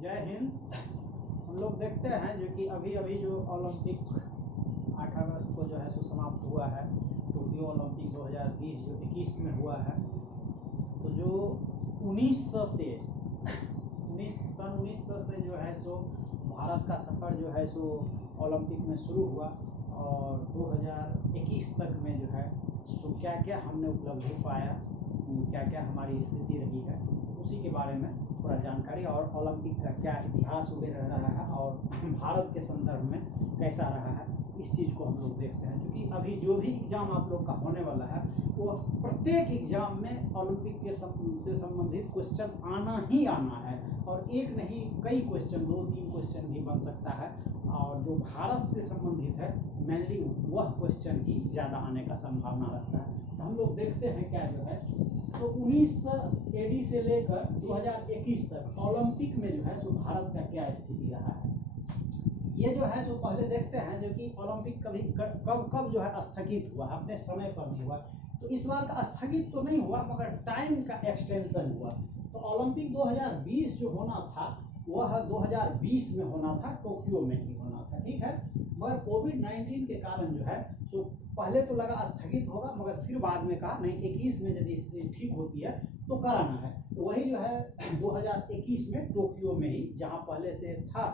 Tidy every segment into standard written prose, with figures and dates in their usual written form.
जय हिंद। हम लोग देखते हैं जो कि अभी अभी जो ओलंपिक 8 अगस्त को जो है सो समाप्त हुआ है, टोक्यो ओलंपिक 2020 जो 21 में हुआ है। तो जो 1900 से 1900 से जो है सो भारत का सफ़र जो है सो ओलंपिक में शुरू हुआ और 2021 तक में जो है सो क्या क्या हमने उपलब्धि पाया, क्या क्या हमारी स्थिति रही है, उसी के बारे में थोड़ा जानकारी और ओलंपिक का क्या इतिहास वगैरह रहा है और भारत के संदर्भ में कैसा रहा है, इस चीज़ को हम लोग देखते हैं। क्योंकि अभी जो भी एग्ज़ाम आप लोग का होने वाला है वो प्रत्येक एग्ज़ाम में ओलंपिक के से संबंधित क्वेश्चन आना ही आना है और एक नहीं कई क्वेश्चन, 2-3 क्वेश्चन भी बन सकता है। और जो भारत से संबंधित है मेनली वह क्वेश्चन ही ज़्यादा आने का संभावना रहता है। तो हम लोग देखते हैं क्या जो है तो 1900 AD से लेकर 2021 तक ओलंपिक में जो है सो भारत का क्या स्थिति रहा है, ये जो है सो पहले देखते हैं। जो कि ओलंपिक कभी कब कब जो है स्थगित हुआ, अपने समय पर नहीं हुआ। तो इस बार का स्थगित तो नहीं हुआ मगर टाइम का एक्सटेंशन हुआ। तो ओलंपिक 2020 जो होना था वह 2020 में होना था, टोक्यो में ही होना था, ठीक है। मगर कोविड-19 के कारण जो है सो पहले तो लगा स्थगित होगा मगर फिर बाद में कहा नहीं 21 में यदि स्थिति ठीक होती है तो कराना है। तो वही जो है 2021 में टोक्यो में ही, जहाँ पहले से था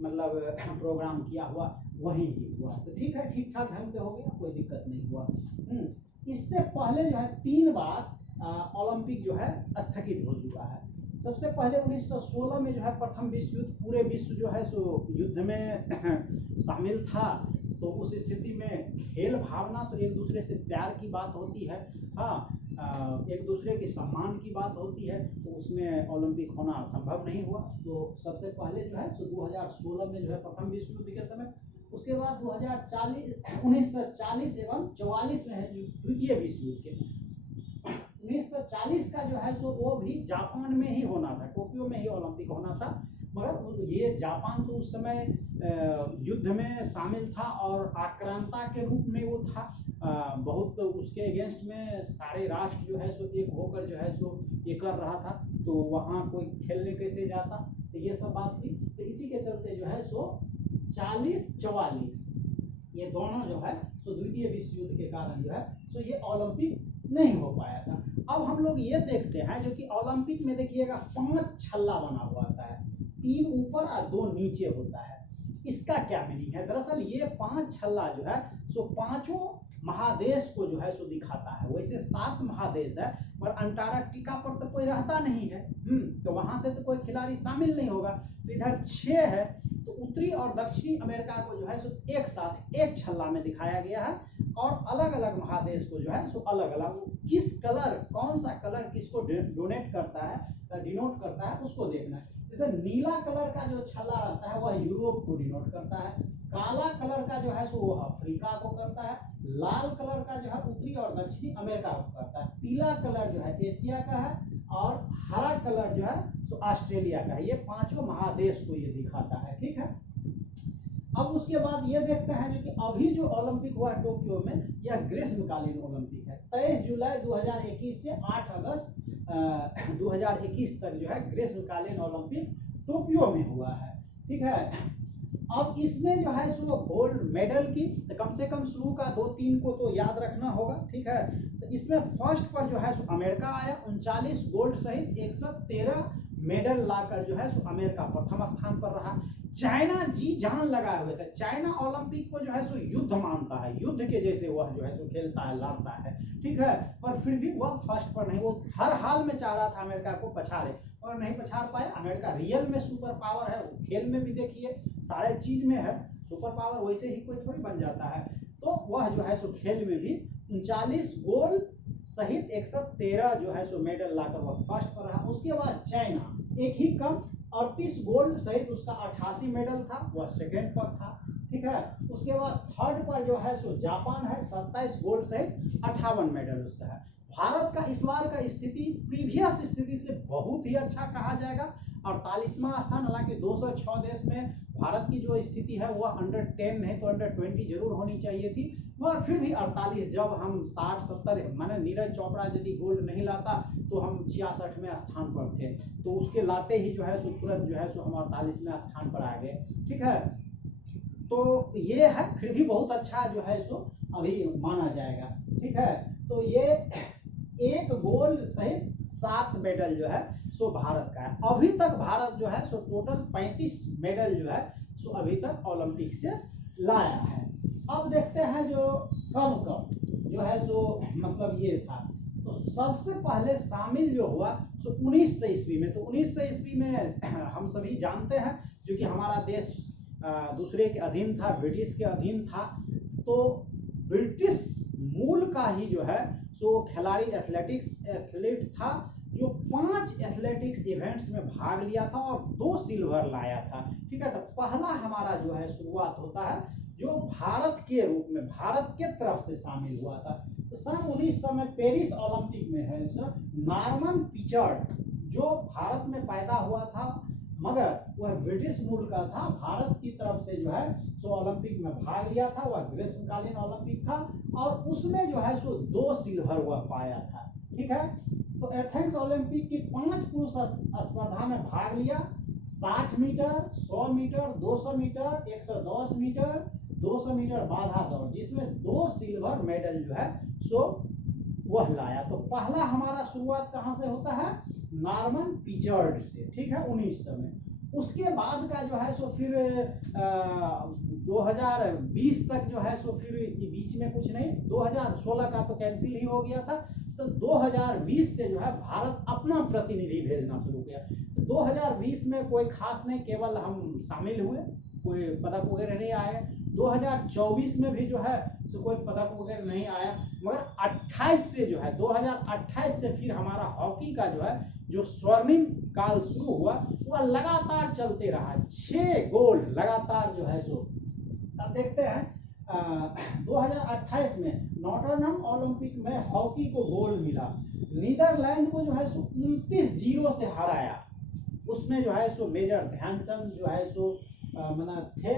मतलब प्रोग्राम किया हुआ, वहीं ही हुआ। तो ठीक है, ठीक ठाक ढंग से हो गया, कोई दिक्कत नहीं हुआ। इससे पहले जो है 3 बार ओलंपिक जो है स्थगित हो चुका है। सबसे पहले 1916 में जो है प्रथम विश्व युद्ध, पूरे विश्व जो है सो युद्ध में शामिल था। तो उस स्थिति में खेल भावना तो एक दूसरे से प्यार की बात होती है, हाँ, एक दूसरे के सम्मान की बात होती है। तो उसमें ओलंपिक होना संभव नहीं हुआ। तो सबसे पहले जो है सो 2016 में जो है प्रथम विश्व युद्ध के समय, उसके बाद 1940 एवं 44 में है द्वितीय विश्व युद्ध के। 1940 का जो है सो वो भी जापान में ही होना था, टोक्यो में ही ओलंपिक होना था। मगर ये जापान तो उस समय युद्ध में शामिल था और आक्रांता के रूप में वो था। बहुत उसके अगेंस्ट में सारे राष्ट्र जो है सो एक होकर जो है सो ये कर रहा था। तो वहाँ कोई खेलने कैसे जाता, तो ये सब बात थी। तो इसी के चलते जो है सो 40-44 ये दोनों जो है सो द्वितीय विश्व युद्ध के कारण जो है सो ये ओलंपिक नहीं हो पाया था। अब हम लोग ये देखते हैं जो कि ओलंपिक में देखिएगा 5 छल्ला बना हुआ आता है, 3 ऊपर और 2 नीचे होता है। इसका क्या मीनिंग है? दरअसल ये 5 छल्ला जो है सो पांचों महादेश को जो है सो दिखाता है। वैसे 7 महादेश है पर अंटार्कटिका पर तो कोई रहता नहीं है, तो वहां से तो कोई खिलाड़ी शामिल नहीं होगा। तो इधर 6 है, तो उत्तरी और दक्षिणी अमेरिका को जो है सो एक साथ एक छल्ला में दिखाया गया है और अलग अलग महादेश को जो है सो अलग अलग, किस कलर, कौन सा कलर किसको डोनेट करता है, डिनोट करता है, उसको देखना है। जैसे नीला कलर का जो छल्ला रहता है वह यूरोप को डिनोट करता है, काला कलर का जो है सो वो अफ्रीका को करता है, लाल कलर का जो है उत्तरी और दक्षिणी अमेरिका को करता है, पीला कलर जो है एशिया का है और हरा कलर जो है सो ऑस्ट्रेलिया का है। ये पांचों महादेश को ये दिखाता है, ठीक है। अब उसके बाद ये देखते हैं जो कि अभी जो ओलंपिक हुआ टोक्यो में, यह ग्रीष्मकालीन ओलंपिक है। 23 जुलाई 2021 से 8 अगस्त 2021 तक जो है ग्रीष्मकालीन ओलंपिक टोक्यो में हुआ है, ठीक है। अब इसमें जो है सो गोल्ड मेडल की कम से कम शुरू का 2-3 को तो याद रखना होगा, ठीक है। तो इसमें फर्स्ट पर जो है सो अमेरिका आया, 39 गोल्ड सहित 113 मेडल लाकर जो है सो अमेरिका प्रथम स्थान पर रहा। चाइना जी जान लगाए हुए थे। चाइना ओलंपिक को जो है सो युद्ध मानता है, युद्ध के जैसे वह जो है सो खेलता है, लड़ता है, ठीक है। पर फिर भी वह फर्स्ट पर नहीं, वो हर हाल में चाह रहा था अमेरिका को पछाड़े और नहीं पछाड़ पाया। अमेरिका रियल में सुपर पावर है, वो खेल में भी देखिए सारे चीज में है सुपर पावर, वैसे ही कोई थोड़ी बन जाता है। तो वह जो है सो खेल में भी 39 गोल्ड सहित 113 जो है सो मेडल लाकर वह फर्स्ट पर रहा। उसके बाद चाइना एक ही कम 38 गोल्ड सहित उसका 88 मेडल था, वह सेकेंड पर था, ठीक है। उसके बाद थर्ड पर जो है सो जापान है, 27 गोल्ड सहित 58 मेडल उसका है। भारत का इस बार का स्थिति प्रीवियस स्थिति से बहुत ही अच्छा कहा जाएगा 48वां स्थान। हालांकि 206 देश में भारत की जो स्थिति है वह अंडर 10 नहीं तो अंडर 20 जरूर होनी चाहिए थी, मगर फिर भी 48, जब हम 60-70 माने नीरज चोपड़ा यदि गोल्ड नहीं लाता तो हम 66वें स्थान पर थे, तो उसके लाते ही जो है सो तुरंत जो है सो हम 48वें स्थान पर आ गए। ठीक है, तो ये है, फिर भी बहुत अच्छा जो है सो अभी माना जाएगा। ठीक है, तो ये 1 गोल्ड सहित 7 मेडल जो है सो भारत का है। अभी तक भारत जो है सो टोटल 35 मेडल जो है सो अभी तक ओलंपिक से लाया है। अब देखते हैं जो कब जो है सो मतलब ये था, तो सबसे पहले शामिल जो हुआ सो 1900 ईस्वी में। तो 1900 ईस्वी में हम सभी जानते हैं, क्योंकि हमारा देश दूसरे के अधीन था, ब्रिटिश के अधीन था, तो ब्रिटिश मूल का ही जो है सो खिलाड़ी एथलीट था, जो 5 एथलेटिक्स इवेंट्स में भाग लिया था और 2 सिल्वर लाया था। ठीक है, तो पहला हमारा जो है शुरुआत होता है जो भारत के रूप में, भारत के तरफ से शामिल हुआ था। तो सन 1900 में पेरिस ओलंपिक में है नॉर्मन पिचर्ड, जो भारत में पैदा हुआ था मगर वह ब्रिटिश मूल का था, भारत की तरफ से जो है सो ओलंपिक में भाग लिया था। वह ग्रीष्मकालीन ओलंपिक था और उसमें जो है सो 2 सिल्वर वह पाया था। ठीक है, तो एथेंस ओलंपिक की 5 पुरुष स्पर्धा में भाग लिया, 60 metre, 100 metre, 200 metre, 110 metre, 200 metre बाधा दौड़, जिसमें 2 सिल्वर मेडल जो है सो वह लाया। तो पहला हमारा शुरुआत कहां से होता है, नॉर्मन पिचर्ड से। ठीक है, 1900 में। उसके बाद का जो है सो फिर 2020 तक जो है सो फिर बीच में कुछ नहीं, 2016 का तो कैंसिल ही हो गया था, तो 2020 से जो है भारत अपना प्रतिनिधि भेजना शुरू किया। तो 2020 में कोई खास नहीं, केवल हम शामिल हुए, कोई पदक वगैरह नहीं आया। 2024 में भी जो है सो कोई पदक वगैरह नहीं आया, मगर 28 से जो है 2028 से फिर हमारा हॉकी का जो है जो स्वर्णिम काल शुरू हुआ वह लगातार चलते रहा, 6 गोल्ड लगातार जो है सो। अब देखते हैं 2028 में नॉटरडम ओलंपिक में हॉकी को गोल्ड मिला, नीदरलैंड को जो है सो 29-0 से हराया। उसमें जो है सो मेजर ध्यानचंद जो है सो मना थे।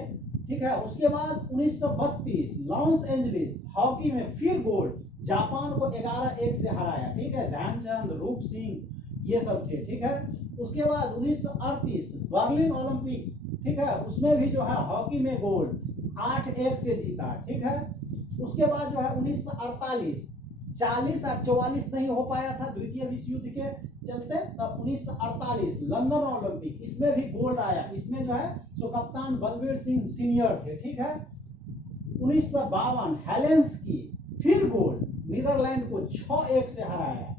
ठीक है, उसके बाद 1932 लॉस एंजलिस हॉकी में फिर गोल्ड, जापान को 11-1 से हराया। ठीक है, ध्यानचंद, रूप सिंह ये सब थे। ठीक है, उसके बाद 1938 बर्लिन ओलंपिक, ठीक है, उसमें भी जो है हॉकी में गोल्ड 8-1 से जीता। ठीक है, उसके बाद जो है 1948 40 और 44 नहीं हो पाया था द्वितीय विश्व युद्ध के चलते, तब 1948 लंदन ओलंपिक, इसमें भी गोल्ड आया। इसमें जो है सो कप्तान बलबीर सिंह सीनियर थे। ठीक है, 1952 हेलेंस्की फिर गोल्ड, नीदरलैंड को 6-1 से हराया।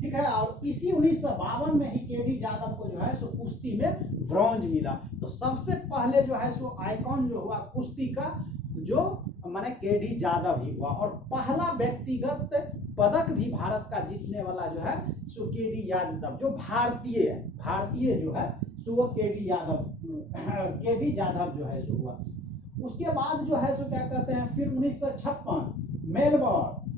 ठीक है, और इसी 1952 में ही केडी यादव को जो है सो कुश्ती में ब्रॉन्ज मिला। तो सबसे पहले जो है सो आइकॉन जो हुआ कुश्ती का, जो माने केडी यादव ही हुआ, और पहला व्यक्तिगत पदक भी भारत का जीतने वाला जो है सो केडी यादव, जो भारतीय जो है सो वो केडी यादव जो है सो हुआ। उसके बाद जो है सो क्या कहते हैं, फिर 1956 मेलबर्न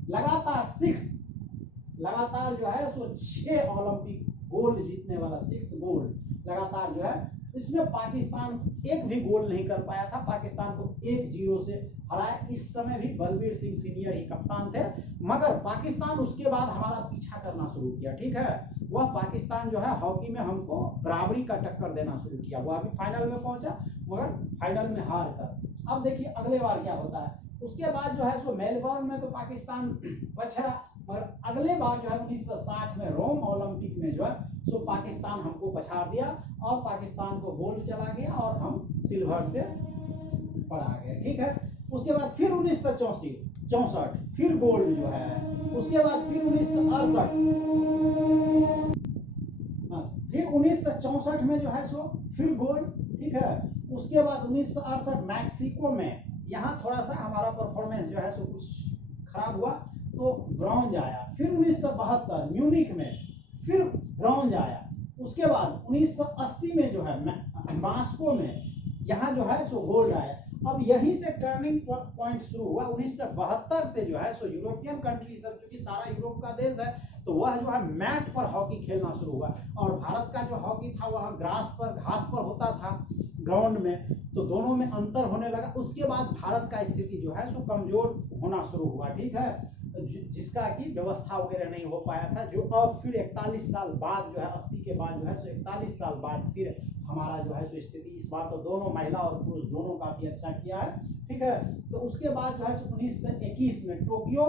लगातार जो है सो 6 ओलंपिक गोल्ड जीतने वाला, 6th गोल्ड लगातार जो है। इसमें पाकिस्तान एक भी गोल नहीं कर पाया था, पाकिस्तान को 1-0 से हराया। इस समय भी बलबीर सिंह सीनियर ही कप्तान थे, मगर पाकिस्तान उसके बाद हमारा पीछा करना शुरू किया। ठीक है, वह पाकिस्तान जो है हॉकी में हमको बराबरी का टक्कर देना शुरू किया। वह अभी फाइनल में पहुंचा, मगर फाइनल में हार कर। अब देखिए अगले बार क्या होता है। उसके बाद जो है सो मेलबर्न में तो पाकिस्तान पछड़ा, मगर अगले बार जो है 1960 में रोम ओलंपिक में जो है सो पाकिस्तान हमको पछाड़ दिया, और पाकिस्तान को गोल्ड चला गया और हम सिल्वर से पड़ा गए। ठीक है, उसके बाद फिर 1964 फिर गोल्ड जो है, उसके बाद फिर 1968 फिर 1964 में जो है सो फिर गोल्ड। ठीक है, उसके बाद 1968 मैक्सिको में, यहाँ थोड़ा सा हमारा परफॉर्मेंस जो है सो कुछ खराब हुआ तो ब्रॉन्ज आया। फिर 1972 म्यूनिख में फिर ब्रॉन्ज आया। उसके बाद 1980 में जो है मॉस्को में, यहाँ जो है सो गोल्ड आया। अब यहीं से टर्निंग पॉइंट शुरू हुआ 1972 से जो है सो यूरोपियन कंट्री सब, चूंकि सारा यूरोप का देश है तो वह जो है मैट पर हॉकी खेलना शुरू हुआ, और भारत का जो हॉकी था वह ग्रास पर, घास पर होता था ग्राउंड में, तो दोनों में अंतर होने लगा। उसके बाद भारत का स्थिति जो है सो कमजोर होना शुरू हुआ, ठीक है, जिसका कि व्यवस्था वगैरह नहीं हो पाया था, जो अब फिर 41 साल बाद जो है 80 के बाद जो है सो 41 साल बाद फिर हमारा जो है सो स्थिति, इस बार तो दोनों महिला और पुरुष दोनों काफी अच्छा किया है, ठीक है। तो उसके बाद जो है सो 1921 में टोक्यो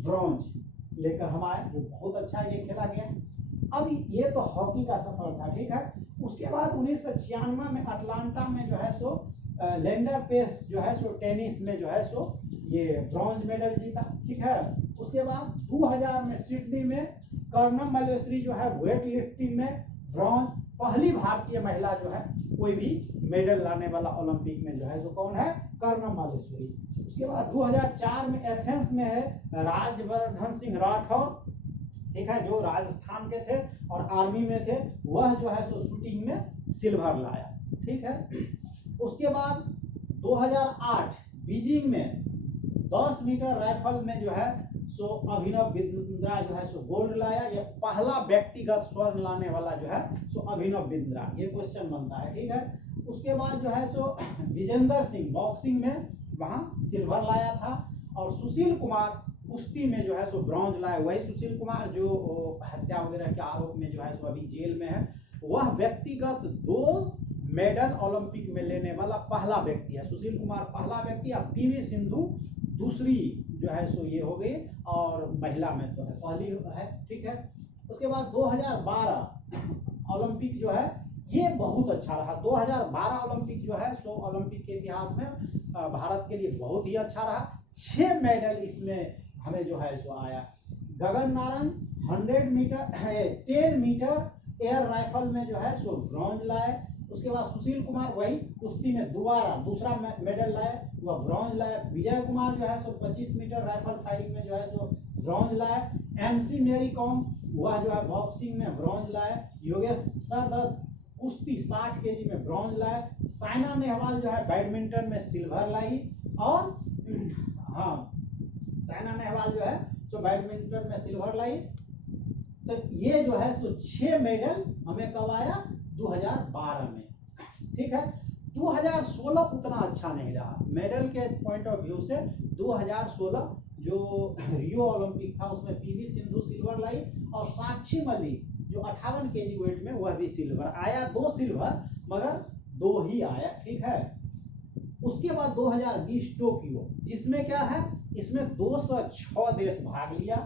ब्रॉन्ज लेकर हम आए, जो बहुत अच्छा ये खेला गया। अब ये तो हॉकी का सफर था, ठीक है। उसके बाद 1996 में अटलांटा में जो है सो लेंडर पेस जो है सो टेनिस में जो है सो ये ब्रॉन्ज मेडल जीता, ठीक है। उसके बाद 2000 में सिडनी में कर्णम मल्लेश्वरी जो है वेट लिफ्टिंग में ब्रॉन्ज, पहली भारतीय महिला जो है कोई भी मेडल लाने वाला ओलंपिक में जो है सो कौन है, कर्णम मल्लेश्वरी। उसके बाद 2004 में एथेंस में है राजवर्धन सिंह राठौर, ठीक है, जो राजस्थान के थे और आर्मी में थे, वह जो है सो शूटिंग में सिल्वर लाया, ठीक है। उसके बाद 2008 बीजिंग में 10 मीटर राइफल में जो है सो अभिनव बिंद्रा जो है सो गोल्ड लाया, ये पहला व्यक्तिगत स्वर्ण लाने वाला जो है सो अभिनव बिंद्रा, ये क्वेश्चन बनता है, ठीक है। उसके बाद जो है सो विजेंद्र सिंह बॉक्सिंग में वहां सिल्वर लाया था, और सुशील कुमार कुश्ती में जो है सो ब्रॉन्ज लाए, वही सुशील कुमार जो हत्या वगैरह के आरोप में जो है सो अभी जेल में है, वह व्यक्तिगत 2 मेडल ओलंपिक में लेने वाला पहला व्यक्ति है। सुशील कुमार पहला व्यक्ति, अब पीवी सिंधु दूसरी जो है सो ये हो गई, और महिला में तो है पहली है, ठीक है। उसके बाद 2012 ओलंपिक जो है ये बहुत अच्छा रहा, 2012 ओलंपिक जो है सो ओलंपिक के इतिहास में भारत के लिए बहुत ही अच्छा रहा। 6 मेडल इसमें हमें जो है सो आया। Gagan Narang 100 metre 10 metre air rifle में जो है सो ब्रॉन्ज लाए। उसके बाद सुशील कुमार वही कुश्ती में दोबारा दूसरा मेडल लाए, वह ब्रॉन्ज लाए। विजय कुमार जो है सो 25 मीटर राइफल फायरिंग में जो है सो ब्रॉन्ज लाए। एमसी मेरी कॉम वह जो है बॉक्सिंग में ब्रॉन्ज लाए। योगेश सरदत्त कुश्ती 60 केजी में ब्रॉन्ज लाए। साइना नेहवाल जो है बैडमिंटन में सिल्वर लाई, और हाँ साइना नेहवाल जो है सो बैडमिंटन में सिल्वर लाई। तो ये जो है सो 6 मेडल हमें कब आया, 2012 में, ठीक है। 2016 उतना अच्छा नहीं रहा मेडल के पॉइंट ऑफ व्यू से। 2016 जो रियो ओलंपिक था उसमें पीवी सिंधु सिल्वर लाई, और साक्षी मलिक जो 58 केजी वेट में वह भी सिल्वर आया, 2 सिल्वर मगर 2 ही आया, ठीक है। उसके बाद 2020 टोक्यो, जिसमें क्या है, इसमें 206 देश भाग लिया,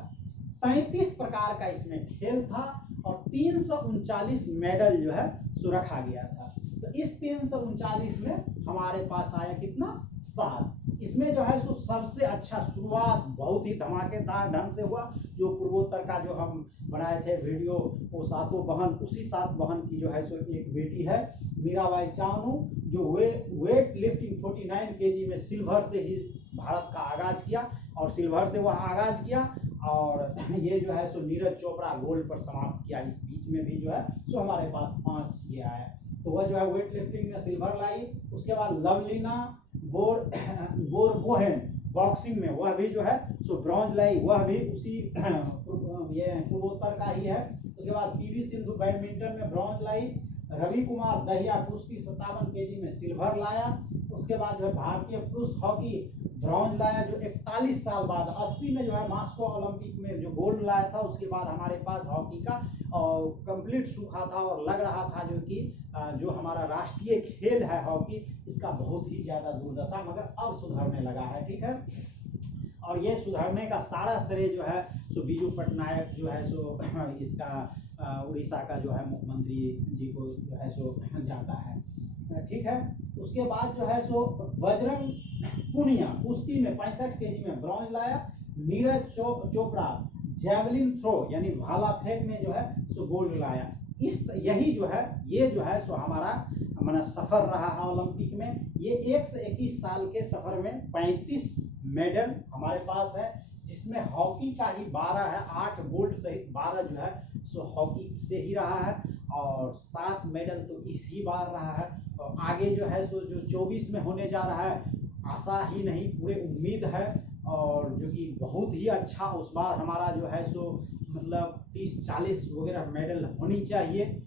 33 प्रकार का इसमें खेल था, और 339 मेडल जो है सो रखा गया था। तो इस 339 में हमारे पास आया कितना, 7। इसमें जो है सो सबसे अच्छा शुरुआत बहुत ही धमाकेदार ढंग से हुआ। जो पूर्वोत्तर का जो हम बनाए थे वीडियो, वो 7 बहन, उसी 7 बहन की जो है सो एक बेटी है मीराबाई चानू, जो वेट लिफ्टिंग 49 केजी में सिल्वर से ही भारत का आगाज किया, और सिल्वर से वह आगाज किया, और ये जो है सो नीरज चोपड़ा गोल्ड पर समाप्त किया। इस बीच में भी जो है सो हमारे पास 5 ये आया, तो वह जो है वेट लिफ्टिंग में सिल्वर लाई। उसके बाद लवलीना बोरगोहेन बॉक्सिंग में वह भी जो है सो ब्रॉन्ज लाई, वह भी उसी ये पूर्वोत्तर का ही है। उसके बाद पीवी सिंधु बैडमिंटन में ब्रॉन्ज लाई। रवि कुमार दहिया कुश्ती 57 केजी में सिल्वर लाया। उसके बाद जो है भारतीय पुरुष हॉकी ब्रॉन्ज लाया, जो 41 साल बाद 80 में जो है मास्को ओलंपिक में जो गोल्ड लाया था। उसके बाद हमारे पास हॉकी का कंप्लीट सूखा था, और लग रहा था जो कि जो हमारा राष्ट्रीय खेल है हॉकी, इसका बहुत ही ज्यादा दुर्दशा, मगर अब सुधरने लगा है, ठीक है। और ये सुधरने का सारा श्रेय जो है सो बीजू पटनायक जो है सो इसका उड़ीसा का जो है मुख्यमंत्री जी को जो है सो जाता है, ठीक है। उसके बाद जो है सो बजरंग पुनिया कुश्ती में 65 केजी में ब्रॉन्ज लाया। नीरज चोपड़ा जैवलिन थ्रो यानी भाला फेंक में जो है सो गोल्ड लाया। यही जो है ये जो है सो हमारा माना सफर रहा है ओलंपिक में। ये 1 से 21 साल के सफर में 35 मेडल हमारे पास है, जिसमें हॉकी का ही 12 है, 8 गोल्ड सहित 12 जो है सो हॉकी से ही रहा है। और 7 मेडल तो इसी बार रहा है। और आगे जो है सो जो 24 में होने जा रहा है, आशा ही नहीं पूरे उम्मीद है, और जो कि बहुत ही अच्छा उस बार हमारा जो है सो मतलब 30-40 वगैरह मेडल होनी चाहिए।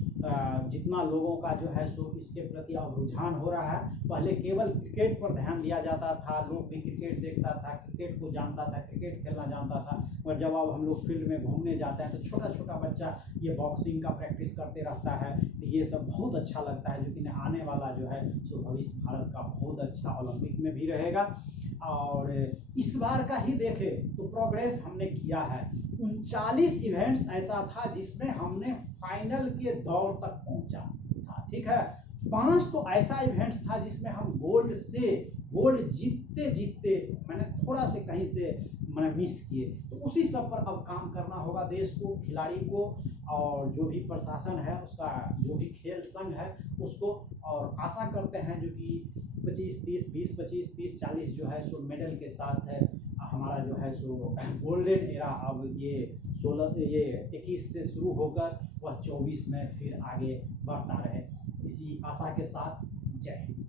जितना लोगों का जो है सो इसके प्रति अब रुझान हो रहा है। पहले केवल क्रिकेट पर ध्यान दिया जाता था, लोग भी क्रिकेट देखता था, क्रिकेट को जानता था, क्रिकेट खेलना जानता था। और जब अब हम लोग फील्ड में घूमने जाते हैं तो छोटा छोटा बच्चा ये बॉक्सिंग का प्रैक्टिस करते रहता है। तो ये सब बहुत अच्छा लगता है, जो कि आने वाला जो है सो भविष्य भारत का बहुत अच्छा ओलंपिक में भी रहेगा। और इस बार का ही देखें तो प्रोग्रेस हमने किया है। 39 इवेंट्स ऐसा था जिसमें हमने फाइनल के दौर तक पहुंचा था, ठीक है। 5 तो ऐसा इवेंट्स था जिसमें हम गोल्ड जीतते जीतते मैंने थोड़ा से कहीं से मैंने मिस किए। तो उसी सब पर अब काम करना होगा देश को, खिलाड़ी को, और जो भी प्रशासन है उसका, जो भी खेल संघ है उसको। और आशा करते हैं जो कि 25-30 जो है सो मेडल के साथ है हमारा जो है सो गोल्डन एरा। अब ये 21 से शुरू होकर वह 24 में फिर आगे बढ़ता रहे, इसी आशा के साथ। जय हिंद।